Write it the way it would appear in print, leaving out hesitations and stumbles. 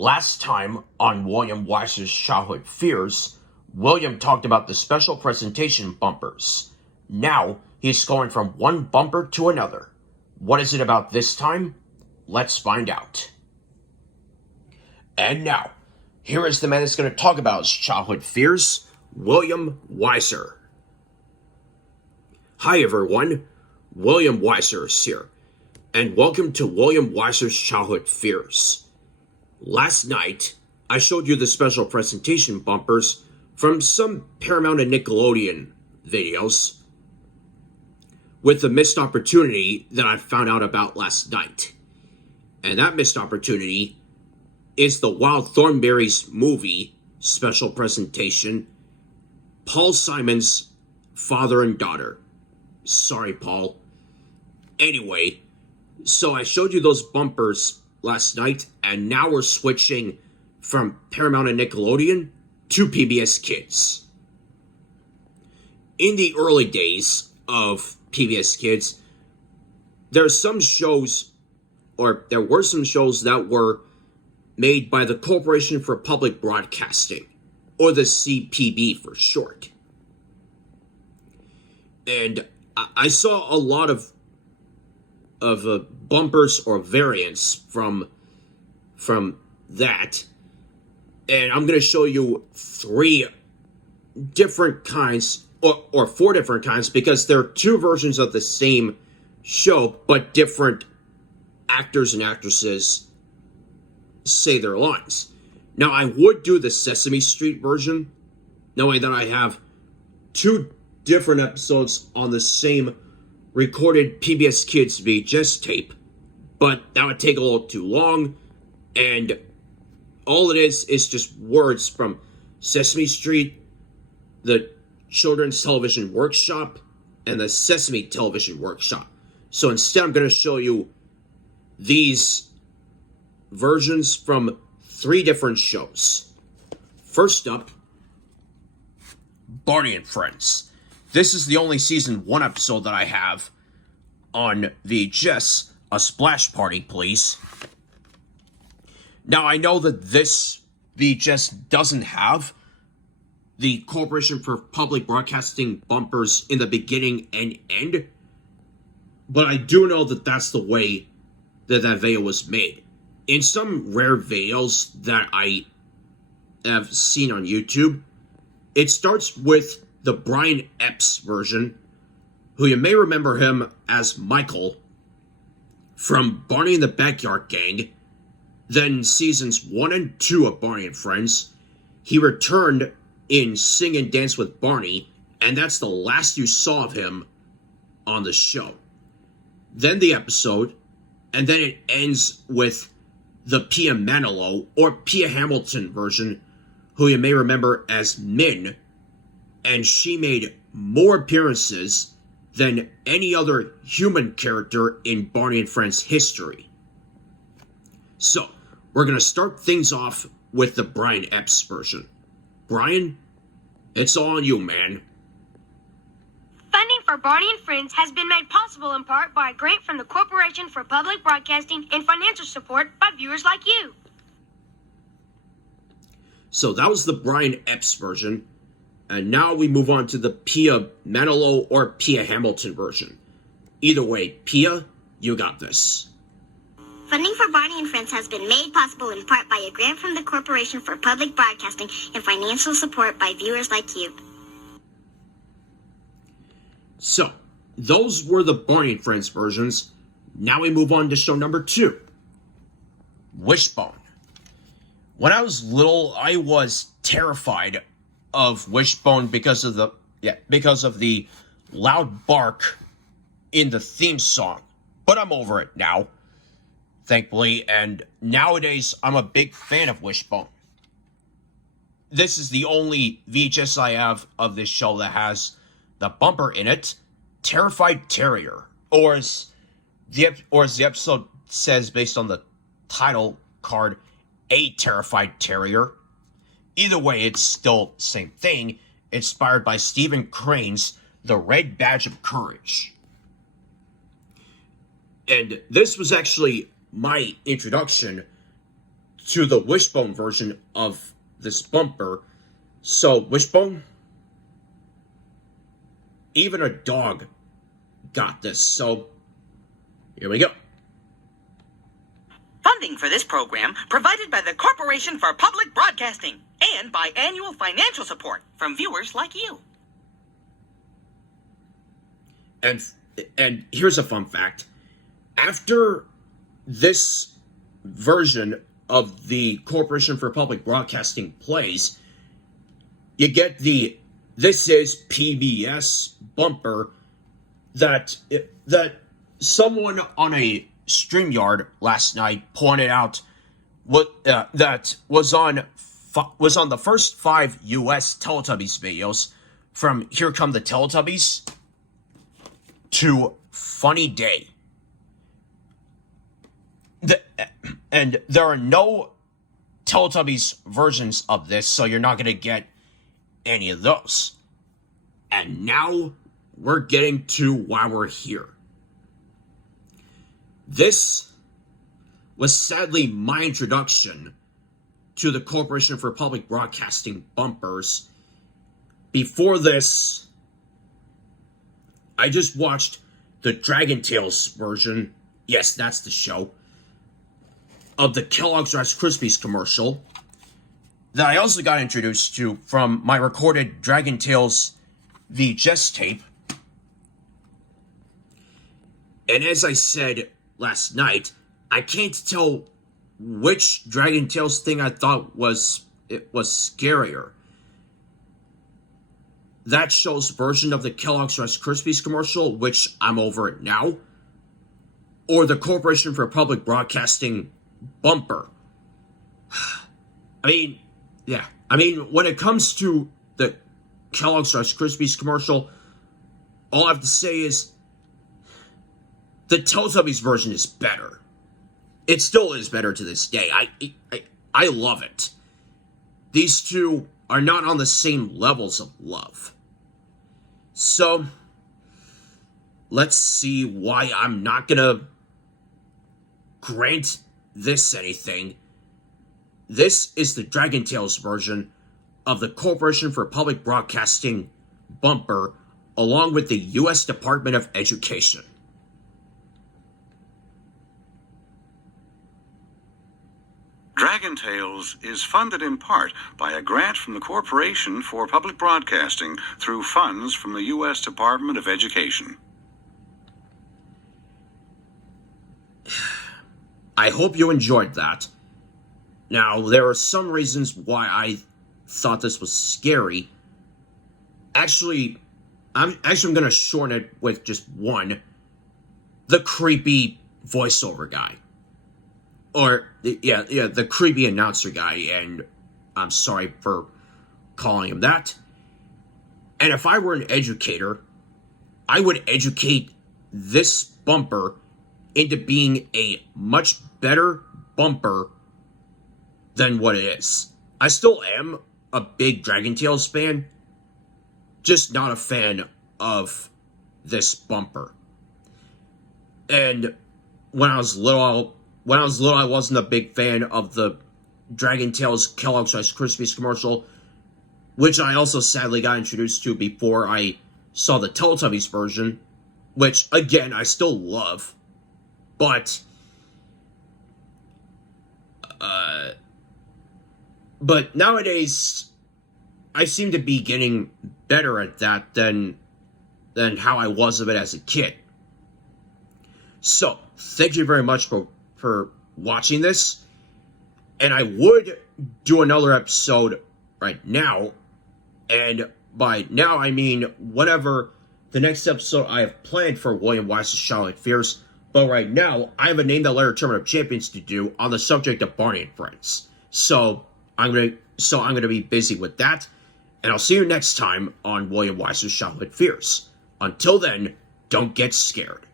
Last time on William Weyser's Childhood Fears, William talked about the special presentation bumpers. Now, he's going from one bumper to another. What is it about this time? Let's find out. And now, here is the man that's going to talk about his childhood fears, William Weyser. Hi everyone, William Weyser is here, and welcome to William Weyser's Childhood Fears. Last night, I showed you the special presentation bumpers from some Paramount and Nickelodeon videos with the missed opportunity that I found out about last night. And that missed opportunity is the Wild Thornberrys movie special presentation, Paul Simon's Father and Daughter. Sorry, Paul. Anyway, so I showed you those bumpers last night, and now we're switching from Paramount and Nickelodeon to PBS Kids. In the early days of PBS Kids, there were some shows that were made by the Corporation for Public Broadcasting, or the CPB for short. And I saw a lot of bumpers or variants from that, and I'm going to show you three different kinds, or four different kinds, because there are two versions of the same show, but different actors and actresses say their lines. Now, I would do the Sesame Street version, knowing that I have two different episodes on the same recorded PBS Kids VHS tape, but that would take a little too long, and all it is just words from Sesame Street, the Children's Television Workshop, and the Sesame Television Workshop. So instead, I'm going to show you these versions from three different shows. First up, Barney and Friends. This is the only season 1 episode that I have on VHS. A splash party, please. Now, I know that this VHS doesn't have the Corporation for Public Broadcasting bumpers in the beginning and end, but I do know that that's the way that video was made. In some rare videos that I have seen on YouTube, it starts with the Brian Epps version, who you may remember him as Michael from Barney and the Backyard Gang. Then seasons 1 and 2 of Barney and Friends, he returned in Sing and Dance with Barney, and that's the last you saw of him on the show. Then the episode, and then it ends with the Pia Manilow or Pia Hamilton version, who you may remember as Min, and she made more appearances than any other human character in Barney and Friends history. So, we're going to start things off with the Brian Epps version. Brian, it's all on you, man. Funding for Barney and Friends has been made possible in part by a grant from the Corporation for Public Broadcasting and financial support by viewers like you. So that was the Brian Epps version. And now we move on to the Pia Manilow or Pia Hamilton version. Either way, Pia, you got this. Funding for Barney and Friends has been made possible in part by a grant from the Corporation for Public Broadcasting and financial support by viewers like you. So, those were the Barney and Friends versions. Now we move on to show number 2. Wishbone. When I was little, I was terrified of Wishbone because of the loud bark in the theme song. But I'm over it now, thankfully, and nowadays I'm a big fan of Wishbone. This is the only VHS I have of this show that has the bumper in it, Terrified Terrier, or as the episode says based on the title card, A Terrified Terrier. Either way, it's still the same thing, inspired by Stephen Crane's The Red Badge of Courage. And this was actually my introduction to the Wishbone version of this bumper. So, Wishbone, even a dog got this. So, here we go. Funding for this program provided by the Corporation for Public Broadcasting and by annual financial support from viewers like you. And here's a fun fact. After this version of the Corporation for Public Broadcasting plays, you get the "This is PBS" bumper that someone on a StreamYard last night pointed out that was on the first 5 U.S. Teletubbies videos, from "Here Come the Teletubbies" to "Funny Day." And there are no Teletubbies versions of this, so you're not going to get any of those. And now we're getting to why we're here. This was sadly my introduction to the Corporation for Public Broadcasting bumpers. Before this, I just watched the Dragon Tales version, yes, that's the show, of the Kellogg's Rice Krispies commercial that I also got introduced to from my recorded Dragon Tales VHS tape. And as I said last night, I can't tell which Dragon Tales thing I thought was scarier. That show's version of the Kellogg's Rice Krispies commercial, which I'm over it now, or the Corporation for Public Broadcasting bumper. I mean, when it comes to the Kellogg's Rice Krispies commercial, all I have to say is the Teletubbies version is better. It still is better to this day. I love it. These two are not on the same levels of love. So, let's see why I'm not gonna grant this anything. This is the Dragon Tales version of the Corporation for Public Broadcasting bumper, along with the U.S. Department of Education. Dragon Tales is funded in part by a grant from the Corporation for Public Broadcasting through funds from the U.S. Department of Education. I hope you enjoyed that. Now, there are some reasons why I thought this was scary. Actually, I'm going to shorten it with just one. The creepy voiceover guy. Or, the creepy announcer guy, and I'm sorry for calling him that. And if I were an educator, I would educate this bumper into being a much better bumper than what it is. I still am a big Dragon Tales fan, just not a fan of this bumper. And when I was little, I wasn't a big fan of the Dragon Tales Kellogg's Rice Krispies commercial, which I also sadly got introduced to before I saw the Teletubbies version, which, again, I still love. But nowadays, I seem to be getting better at that than how I was of it as a kid. So, thank you very much for watching this, and I would do another episode right now, and by now I mean whatever the next episode I have planned for William Weyser's Childhood Fears. But right now, I have a Name That Letter Tournament of Champions to do on the subject of Barney and Friends. So I'm gonna be busy with that, and I'll see you next time on William Weyser's Childhood Fears. Until then, don't get scared.